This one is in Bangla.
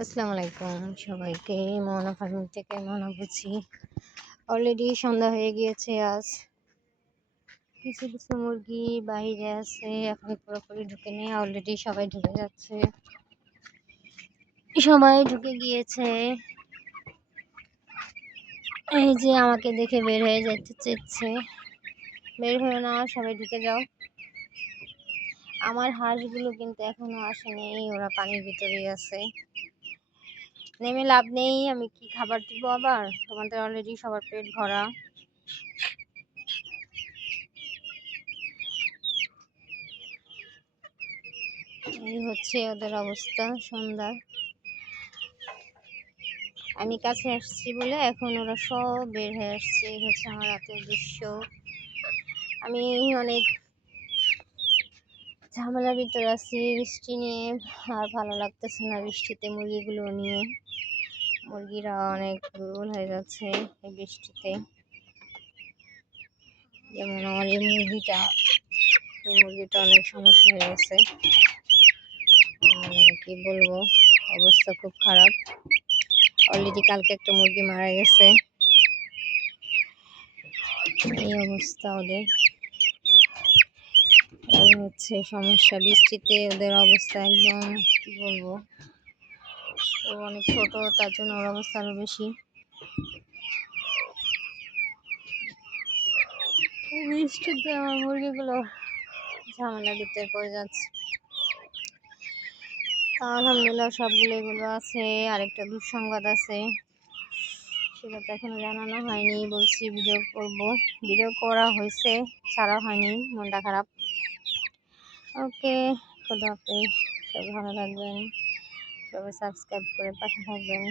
আসসালামু আলাইকুম সবাইকে। মোহনা ফার্মিং থেকে মোহনা বলছি। অলরেডি সন্ধ্যা হয়ে গিয়েছে। আজ কিছু কিছু মুরগি বাইরে আছে, এখন পুরোপুরি ঢুকে নেই। অলরেডি সবাই ঢুকে যাচ্ছে, সবাই ঢুকে গিয়েছে। এই যে আমাকে দেখে বের হয়ে যেতে চেয়েছে, বের হয়ে না, সবাই ঢুকে যাও। আমার হাঁসগুলো কিন্তু এখনো আসেনি, ওরা পানির ভিতরেই আছে। নেমে লাভ নেই, আমি কি খাবার দিব আবার? তোমাদের অলরেডি সবার পেট ভরা। এই হচ্ছে ওদের অবস্থা। সন্ধ্যা আমি কাছে আসছি বলে এখন ওরা সব বের হয়ে আসছে। এই হচ্ছে আমার রাতের দৃশ্য। আমি অনেক ঝামেলার ভিতরে আছি বৃষ্টি নিয়ে, আর ভালো লাগতেছে না বৃষ্টিতে। মুরগিগুলো নিয়ে মুরগিরা অনেক দুর্বল হয়ে যাচ্ছে এই বৃষ্টিতে। যেমন আমার এই মুরগিটা অনেক সমস্যা হয়ে গেছে। মানে কি বলবো, অবস্থা খুব খারাপ। অলরেডি কালকে একটা মুরগি মারা গেছে। এই অবস্থা ওদের। এই হচ্ছে সমস্যা, বৃষ্টিতে ওদের অবস্থা একদম কি বলবো। ও অনেক ছোট, তার জন্য ওর অবস্থা আরো বেশি। বৃষ্টিতে আমার মুরগিগুলো ঝামেলার ভিতরে পড়ে যাচ্ছে। আলহামদুলিল্লাহ সবগুলো এগুলো আছে। আরেকটা দুঃসংবাদ আছে, সেটা তো এখনো জানানো হয়নি। বলছি ভিডিও করব, ভিডিও করা হয়েছে, ছাড়া হয়নি, মনটা খারাপ। ওকে, খোদা হাফেজ। সবাই ভালো থাকবেন, সবাই সাবস্ক্রাইব করে পাশে থাকবেন।